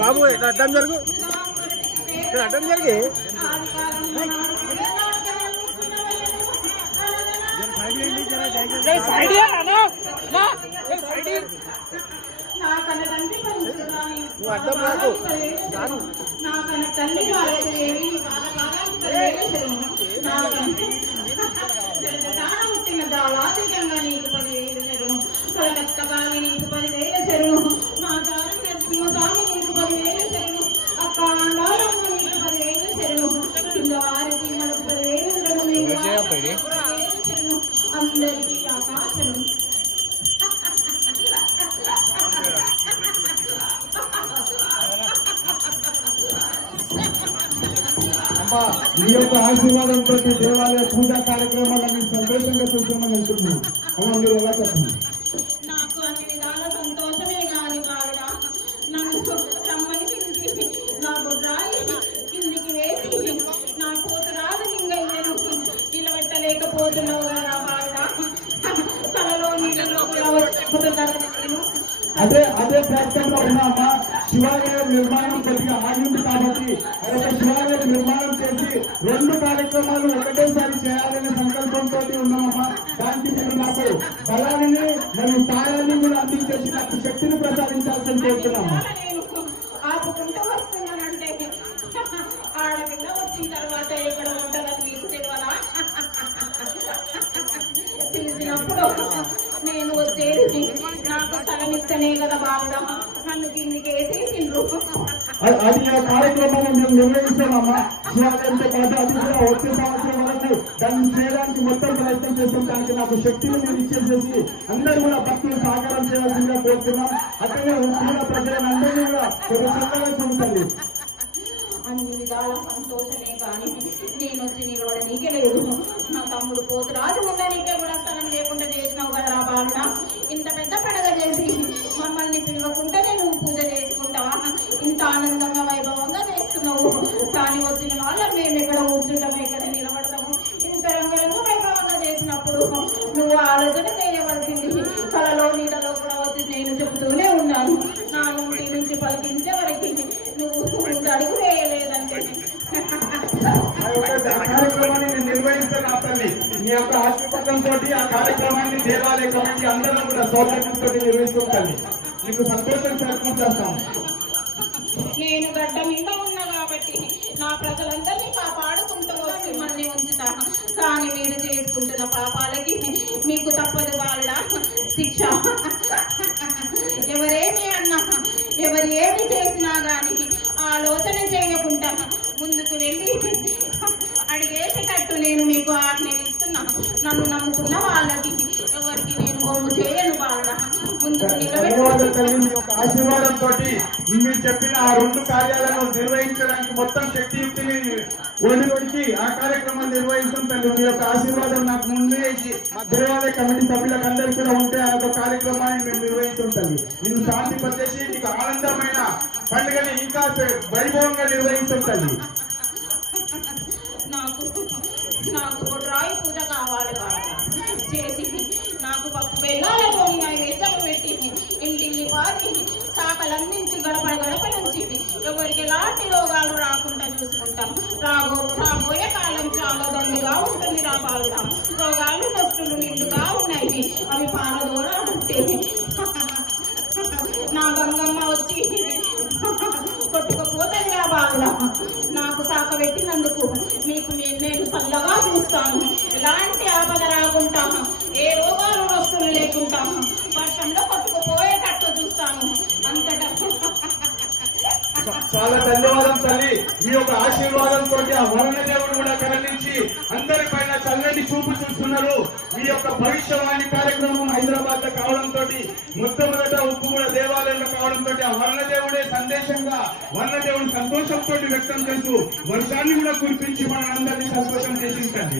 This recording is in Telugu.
బాబు ఇక్కడ అడ్డం జరుగు, ఇక్కడ అడ్డం జరిగి నువ్వు అడ్డం రాకు. నీకు 10,000 చెరువు, కలకత్తగాని నీకు 10,000 చెరువు, నా దారి నరసింహస్వామి నీకు 10,000 చెరువు, అక్క అండాలమ్మ నీకు 10,000 చెరువు, కింద వారికి మనకు 10,000 చెరువు, అందరికీ ఆకాశం. మీ యొక్క ఆశీర్వాదంతో దేవాలయ పూజా కార్యక్రమాలన్నీ సంతోషంగా చూసుకోమని అనుకుంటున్నాం. అలా మీరు ఎలా చెప్పండి? నాకు అన్ని విధాల సంతోషమే కాని బాగా నన్ను రమ్మని పిలిచి నా బుర్రాయి కిందికి వేసి నా కూతురాదు లింగయ్యను నిలబెట్టలేకపోతున్నావు కదా బాగా తనలో నీళ్ళలో కూడా చెప్పుతున్నారు. అదే ప్రయత్నంలో ఉన్నామా. శివాలయం నిర్మాణం కొద్దిగా ఆగింది కాబట్టి అయితే శివాలయం నిర్మాణం చేసి 2 కార్యక్రమాలు ఒకటేసారి చేయాలనే సంకల్పంతో ఉన్నామమ్మా. దానికి మీరు నాకు బలాన్ని మరియు స్థాయిని కూడా అందించేసి నాకు శక్తిని ప్రసాదించాల్సిన కోరుతున్నామా. ఆపుకుంటూ వస్తున్నానంటే ఆడపిల్ల వచ్చిన తర్వాత ఎక్కడ ఉంటుందని మీకు తెలియదా? పిలిచినప్పుడు నేను వచ్చేది నాకు స్థలం ఇస్తేనే కదా బాగా నన్ను కిందికి వేసేసిండ్రు. అది ఆ కార్యక్రమాన్ని మేము నిర్వహిస్తామమ్మా. శివాలయంతో పాటు అది కూడా వచ్చే సంవత్సరం వరకు దాన్ని చేయడానికి మొత్తం ప్రయత్నం చేస్తాం. దానికి నాకు శక్తిని మీరు ఇచ్చేసేసి అందరూ కూడా భక్తులు సహకారం చేయాల్సిందిగా కోరుతున్నాం. అట్లనే కూడా ప్రజలందరినీ కూడా కొన్ని చక్కగా చూడండి. అన్ని విధాల సంతోషమే కానీ నేను వచ్చి నిలవడనీకే లేదు. నా తమ్ముడు పోతురాజు ఉండనీకే కూడా స్థలం లేకుండా చేసినావు కదరా బాలుడ. ఇంత పెద్ద పండగ చేసి మమ్మల్ని పిలవకుంటే నేను పూజ చేసుకుంటావా? ఇంత ఆనందంగా వైభవంగా చేస్తున్నావు కానీ వచ్చిన వాళ్ళ మేము ఎక్కడ కూర్చుంటాము, ఎక్కడ నిలబడతాము? ఇంత రంగురంగు వైభవంగా చేసినప్పుడు నువ్వు ఆలోచన చేయవలసింది. కళలో నీళ్ళలో కూడా వచ్చి నేను చెబుతూనే ఉన్నాను. నా నోటి నుంచి పలికించే వరకు నువ్వు అడుగు వేయలేదంటే కార్యక్రమాన్ని నేను నిర్వహిస్తాను. తల్లి మీ యొక్క ఆశీర్వాదంతో ఆ కార్యక్రమాన్ని దేవాలయ కమిటీ అందరం కూడా సౌకర్యంతో నిర్వహిస్తుంటాను. మీకు సంతోషం చేస్తాము. నేను గడ్డ మీద ఉన్నా కాబట్టి నా ప్రజలందరినీ కాపాడుకుంటూ వచ్చి మళ్ళీ ఉంచుతా. కానీ మీరు చేసుకుంటున్న పాపాలకి మీకు తప్పదు వాళ్ళ శిక్ష. ఎవరేమి అన్నా ఎవరు ఏమి చేసినా గాని ఆలోచన చేయకుండా ముందుకు వెళ్ళి అడిగేసేటట్టు నేను మీకు ఆజ్ఞానిస్తున్నా. నన్ను నమ్ముకున్న వాళ్ళకి ఎవరికి నేను గొమ్ము చేయను బాగా ముందుకు నిలబెట్టి ఆశీర్వాదంతో మీరు చెప్పిన ఆ 2 కార్యాలను నిర్వహించడానికి మొత్తం శక్తియుక్తిని ఒడికి ఆ కార్యక్రమం నిర్వహిస్తాం. తల్లి మీ యొక్క ఆశీర్వాదం నాకు ముందే దేవాలయ కమిటీ సభ్యులకు అందరికీ కూడా ఉంటే ఆ యొక్క కార్యక్రమాన్ని మేము నిర్వహిస్తాం. తల్లి నేను శాంతి పద్ధతి నీకు ఆనందమైన పండుగని ఇంకా వైభవంగా నిర్వహిస్తాం. తల్లి నాకు రాయి పూజ కావాలి బాగా చేసి నాకు పప్పు బెల్లాలతో నైవేద్యం పెట్టి ఇంటిల్లి పాకి శాఖలందించి గడప గడప నుంచి ఎవరికి ఎలాంటి రోగాలు రాకుండా చూసుకుంటాం. రాబోయే కాలం చాలా దండుగా ఉంటుంది. రాబాలుగా రోగాలు నొప్పులు నిండుగా ఉన్నాయి. అవి పాలదోరాలంటే నా గంగమ్మ వచ్చి కొట్టుకపోతుంది. రాబాలుగా నాకు శాఖ పెట్టినందుకు మీకు నేను చల్లగా చూస్తాను. ఎలాంటి ఆపద రాకుండా ఏ రోగాలు వస్తువులు లేకుండా వర్షంలో కొట్టుకుపోయేటట్టు చూస్తాను. అంతటా చాలా ధన్యవాదం తల్లి. మీ యొక్క ఆశీర్వాదంతో ఆ వరుణ దేవుడు కూడా కరుణించి అందరి పైన చల్లని చూపు చూస్తున్నారు. మీ యొక్క భవిష్యవాణి కార్యక్రమం హైదరాబాద్ లో కావడంతో మొట్టమొదట ఉప్పు కూడా దేవాలయంలో కావడంతో ఆ వరుణ దేవుడే సందేశంగా వరుణ దేవుని సంతోషంతో వ్యక్తం చేస్తూ వర్షాన్ని కూడా కురిపించి మన అందరినీ సంతోషం చేసిందండి.